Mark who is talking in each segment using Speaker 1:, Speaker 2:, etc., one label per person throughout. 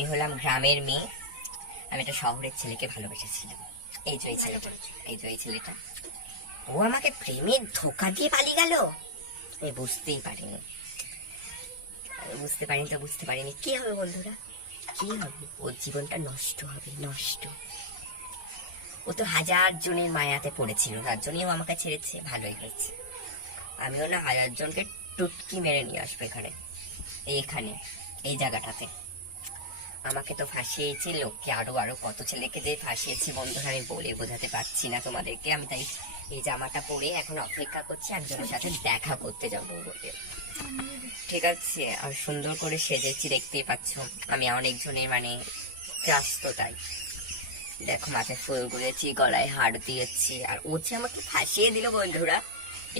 Speaker 1: আমি হলাম গ্রামের মেয়ে। আমি একটা শহরের ছেলেকে ভালোবেসেছিলাম। এই যে এই ছেলেটা এই যে এই ছেলেটা। ও আমাকে প্রেমের ধোকা দিয়ে পালিয়ে গেল। আমি বুঝতেই পারিনি। বুঝতে পারিনি তো বুঝতে পারিনি। কি হবে বন্ধুরা? কি হবে? ওর জীবনটা নষ্ট হবে নষ্ট। ও তো হাজার জনের মায়াতে পড়েছিল। তার জন্যই ও আমাকে ছেড়েছে। ভালোই হয়েছে। আমিও না হাজার জনকে টুটকি মেরে নিয়ে আসব এখানে। এইখানে এই জায়গাটাতে। আমাকে তো ফাঁসিয়েছে, লোককে আরও আরও কত ছেলেকে যে ফাঁসিয়েছে বন্ধুরা আমি বলে বোঝাতে পারছি না তোমাদেরকে। আমি তাই এই জামাটা পরে এখন অপেক্ষা করছি, একজনের সাথে দেখা করতে যাব বলে। ঠিক আছে, আর সুন্দর করে সেজেছি, দেখতেই পাচ্ছ। আমি অনেকজনের মানে তাই। দেখো মাথায় ফুল গুলেছি গলায় হাড় দিয়েছি, আর ও যে আমাকে ফাঁসিয়ে দিল বন্ধুরা,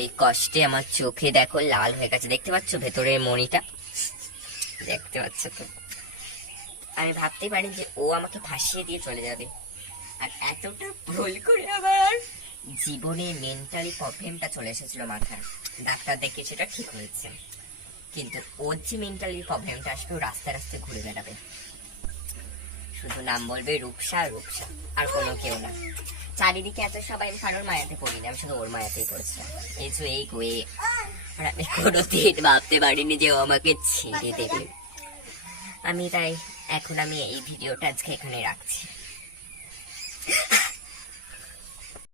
Speaker 1: এই কষ্টে আমার চোখে দেখো লাল হয়ে গেছে। দেখতে পাচ্ছ ভেতরের মণিটা? দেখতে পাচ্ছ তো? আমি ভাবতেই পারি যে ও আমাকে ফাঁসিয়ে দিয়ে চলে যাবে। আর এতটা ভুল করে আবার জীবনে মেন্টালি প্রবলেমটা চলে এসেছিল মাথায়। ডাক্তার দেখে সেটা ঠিক হয়েছে। কিন্তু ওর যে মেন্টালি প্রবলেমটা আসবে ও রাস্তায় রাস্তায় ঘুরে বেড়াবে। শুধু নাম বলবে রূপসা রূপসা, আর কোনো কেউ না। চারিদিকে এত সবাই কারোর মায়াতে পড়িনি, আমি শুধু ওর মায়াতেই পড়ছিলাম। এই যে এই গোয়ে, আর আমি কোনোদিন ভাবতে পারিনি যে ও আমাকে ছেড়ে দেবে। আমি তাই এখন আমি এই ভিডিওটা আজকে এখানে রাখছি।